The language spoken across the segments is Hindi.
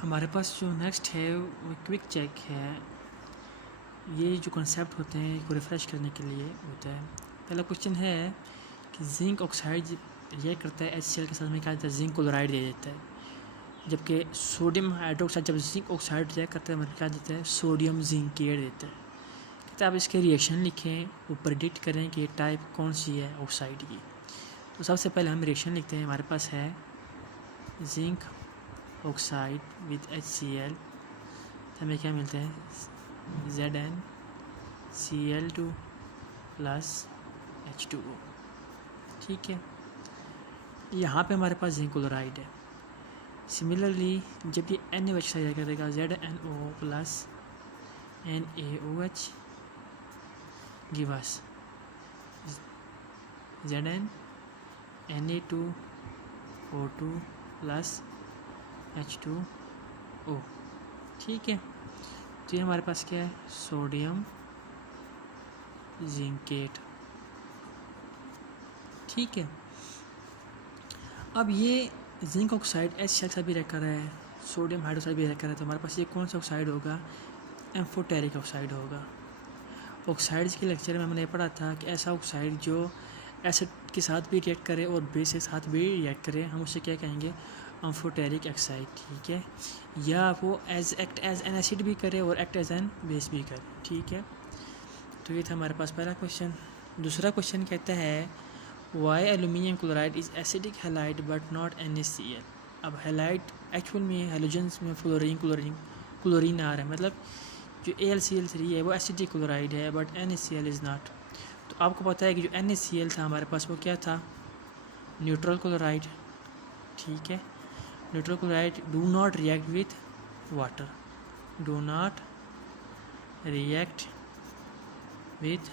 हमारे पास जो नेक्स्ट है वो क्विक चेक है। ये जो कॉन्सेप्ट होते हैं इसको रिफ़्रेश करने के लिए होता है। पहला क्वेश्चन है कि जिंक ऑक्साइड रिएक्ट करता है HCl के साथ में क्या देता है, जिंक क्लोराइड दे देता है। जबकि सोडियम हाइड्रोक्साइड जब जिंक ऑक्साइड रिएक्ट करता है मतलब क्या देता है, सोडियम जिंकेट देता है। कहते हैं आप इसके रिएक्शन लिखें, वो प्रेडिक्ट करें कि टाइप कौन सी है ऑक्साइड की। तो सबसे पहले हम रिएक्शन लिखते हैं। हमारे पास है जिंक ऑक्साइड विद HCl, तो हमें क्या मिलता है, ZnCl2 प्लस H2O। ठीक है, यहाँ पे हमारे पास जिंक क्लोराइड है। सिमिलरली जब ये NaOH से रिएक्ट करेगा ZnO plus NaOH give us Zn Na2O2 plus H2O। ठीक है, तो ये हमारे पास क्या है, सोडियम जिंकेट। ठीक है, अब ये जिंक ऑक्साइड HCl से भी रिएक्ट कर रहा है, सोडियम हाइड्रोक्साइड भी रिएक्ट कर रहा है, तो हमारे पास ये कौन सा ऑक्साइड होगा, एम्फोटेरिक ऑक्साइड होगा। ऑक्साइड्स के लेक्चर में हमने पढ़ा था कि ऐसा ऑक्साइड जो एसिड के साथ भी रिएक्ट करे और बेस के साथ भी रिएक्ट करे, हम उसे क्या कहेंगे, एम्फोटेरिक ऑक्साइड। ठीक है, या वो एक्ट एज एन एसिड भी करे और एक्ट एज एन बेस भी करे। ठीक है, तो ये था हमारे पास पहला क्वेश्चन। दूसरा क्वेश्चन कहता है why aluminium chloride is acidic halide but not NaCl। अब हैलाइड एक्चुअल में हेलोजेंस में क्लोरीन आ रहा है, मतलब जो AlCl3 है वो एसिडिक क्लोराइड है बट NaCl इज़ नॉट। तो आपको पता है कि जो NaCl था हमारे पास वो क्या था, न्यूट्रल क्लोराइड। ठीक है, neutral chloride do not react with water, do not react with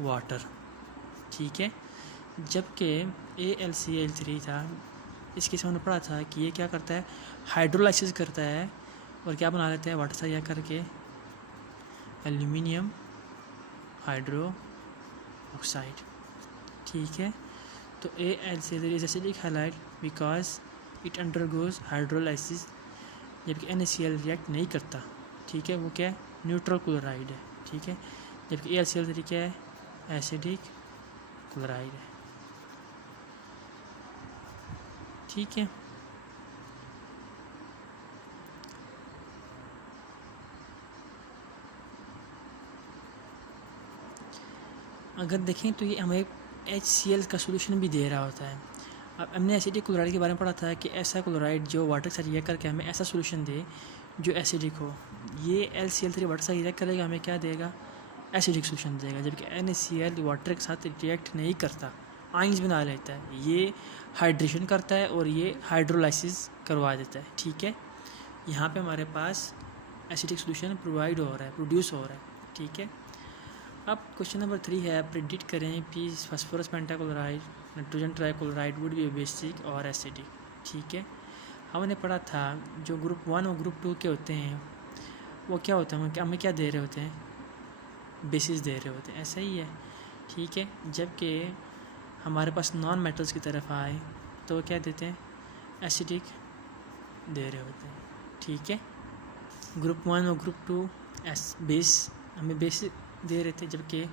water. ठीक है, जबकि AlCl3 था, इसके सामने पढ़ा था कि ये क्या करता है, हाइड्रोलाइसिस करता है और क्या बना लेते हैं, वाटर से रिएक्ट करके एल्यूमिनियम हाइड्रो ऑक्साइड। ठीक है, तो AlCl3 is acidic halide because it undergoes hydrolysis, जबकि NaCl रिएक्ट नहीं करता। ठीक है, वो क्या है, न्यूट्रल क्लोराइड है। ठीक है, जबकि AlCl3 क्या है, एसिडिक क्लोराइड है। ठीक है, अगर देखें तो ये हमें HCl का सोल्यूशन भी दे रहा होता है। अब हमने एसिडिक क्लोराइड के बारे में पढ़ा था कि ऐसा क्लोराइड जो वाटर से रिएक्ट करके हमें ऐसा सोल्यूशन दे जो एसिडिक हो। ये LCl3 वाटर से रिएक्ट करेगा, हमें क्या देगा, एसिडिक सोल्यूशन देगा। जबकि NaCl वाटर के साथ रिएक्ट नहीं करता, आइंस बना लेता है, ये हाइड्रेशन करता है और ये हाइड्रोलाइसिस करवा देता है। ठीक है, यहाँ पे हमारे पास एसिडिक सोल्यूशन प्रोवाइड हो रहा है, प्रोड्यूस हो रहा है। ठीक है, अब क्वेश्चन नंबर 3 है, प्रेडिक्ट करें P phosphorus pentachloride nitrogen trichloride would be basic और एसिडिक। ठीक है, हमने पढ़ा था जो ग्रुप 1 और ग्रुप 2 के होते हैं वो क्या होता है, हमें क्या दे रहे होते हैं, बेसिस दे रहे होते हैं, ऐसा ही है। ठीक है, जबकि हमारे पास नॉन मेटल्स की तरफ आए तो क्या देते हैं, एसिडिक दे रहे होते हैं। ठीक है, ग्रुप 1 और ग्रुप 2 बेस हमें बेसिक दे रहे थे, जबकि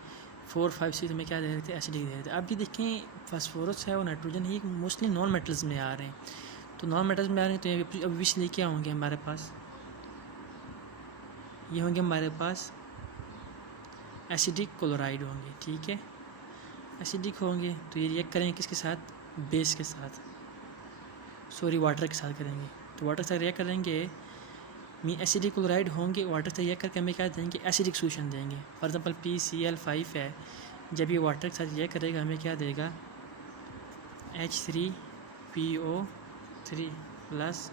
4, 5, 6 हमें क्या दे रहे थे, एसिडिक दे रहे थे। अब ये देखें फास्फोरस है और नाइट्रोजन ही मोस्टली नॉन मेटल्स में आ रहे हैं, तो नॉन मेटल्स में आ रहे हैं तो ये ऑब्वियसली क्या होंगे हमारे पास, ये होंगे हमारे पास एसिडिक क्लोराइड होंगे। ठीक है, एसिडिक होंगे तो ये रिएक्ट करेंगे किसके साथ, बेस के साथ, सॉरी वाटर के साथ करेंगे। तो वाटर से रिएक्ट करेंगे मीन एसिडिक क्लोराइड होंगे, वाटर से रिएक्ट करके हमें क्या देंगे, एसिडिक सोल्यूशन देंगे। फॉर एग्जांपल PCl5 है, जब ये वाटर के साथ रिएक्ट करेगा हमें क्या देगा, H3PO3 प्लस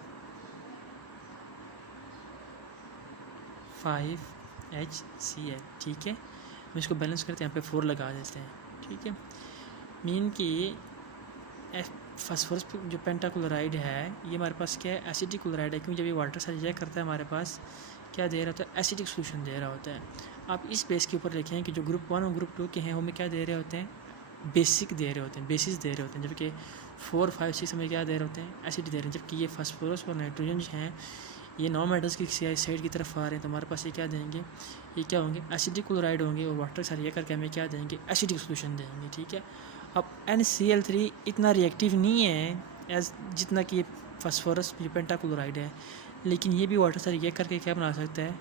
5HCl। ठीक है, हम इसको बैलेंस करते हैं, यहाँ पे 4 लगा देते हैं। ठीक है, मीन कि फास्फोरस जो पेंटाक्लोराइड है ये हमारे पास क्या है, एसिडिक क्लोराइड है, क्योंकि जब ये वाटर से रिएक्ट करता है हमारे पास क्या दे रहा होता है, एसिडिक सोल्यूशन दे रहा होता है। आप इस बेस के ऊपर देखें कि जो ग्रुप 1 और ग्रुप 2 के हैं वो में क्या दे रहे होते हैं, बेसिक दे रहे होते हैं, बेसिस दे रहे होते हैं, जबकि 4, 5, 6 हमें क्या दे रहे होते हैं, एसिड दे रहे हैं। जबकि ये फास्फोरस और नाइट्रोजन जो हैं ये नॉन मेटल्स की साइड की तरफ आ रहे हैं, तो हमारे पास ये क्या देंगे, ये क्या होंगे, एसिडिक क्लोराइड होंगे, और वाटर साथ रिएक्ट करके हमें क्या देंगे, एसिडिक सोल्यूशन देंगे। ठीक है, अब NaCl3 इतना रिएक्टिव नहीं है एज जितना कि ये फास्फोरस ये पेंटाक्लोराइड है, लेकिन ये भी वाटर साथ रिएक्ट करके क्या बना सकता है,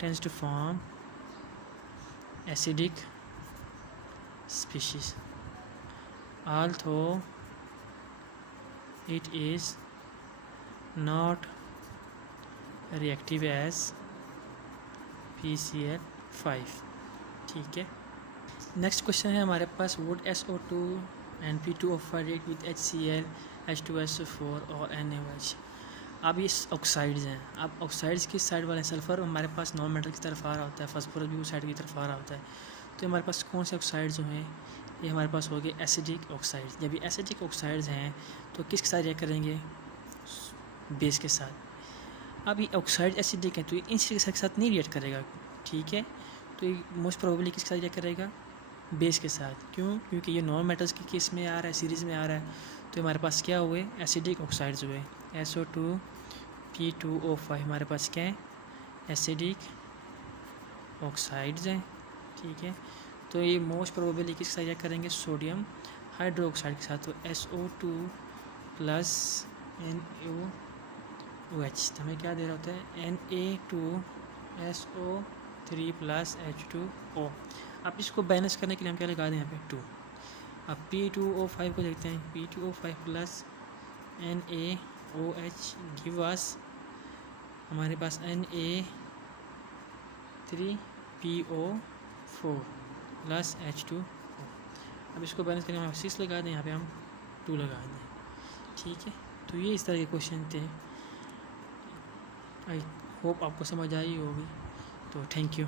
tends to form acidic species although it is not reactive as PCl5। ठीक है, नेक्स्ट क्वेश्चन है हमारे पास, would SO2 and P2O5 react with HCl, H2SO4 और NaOH। अब ये ऑक्साइड्स हैं, अब ऑक्साइड्स की साइड वाले सल्फ़र हमारे पास नॉन मेटल की तरफ आ रहा होता है, फास्फोरस भी उस साइड की तरफ आ रहा होता है। तो हमारे पास कौन से ऑक्साइड्स जो हैं, ये हमारे पास हो गए एसिडिक ऑक्साइड्स। जब ये एसिडिक ऑक्साइड्स हैं तो किसके साथ रिएक्ट करेंगे, बेस के साथ। अब ये ऑक्साइड एसिडिक है तो ये इन के साथ नहीं रिएक्ट करेगा। ठीक है, तो ये मोस्ट प्रोबेबली किसके साथ रिएक्ट करेगा, बेस के साथ। क्यों, क्योंकि ये नॉन मेटल्स के केस में आ रहा है, सीरीज़ में आ रहा है। तो हमारे पास क्या हुए, एसिडिक ऑक्साइड्स हुए, SO2 P2O5 हमारे पास क्या है, एसिडिक ऑक्साइड्स हैं। ठीक है, तो ये मोस्ट प्रोबेबली किसके साथ रिएक्ट करेंगे, सोडियम हाइड्रोक्साइड के साथ। तो SO2 प्लस NaOH, तो हमें क्या दे रहा होता है, Na2SO3 प्लस H2O। अब इसको बैलेंस करने के लिए हम क्या लगा दें यहाँ पे 2। अब P2O5 को देखते हैं, P2O5 plus NaOH give us, हमारे पास Na3PO4 प्लस H2O। अब इसको बैलेंस करके हम 6 लगा दें, यहाँ पे हम 2 लगा दें। ठीक है, तो ये इस तरह के क्वेश्चन थे। आई होप आपको समझ आई होगी, तो थैंक यू।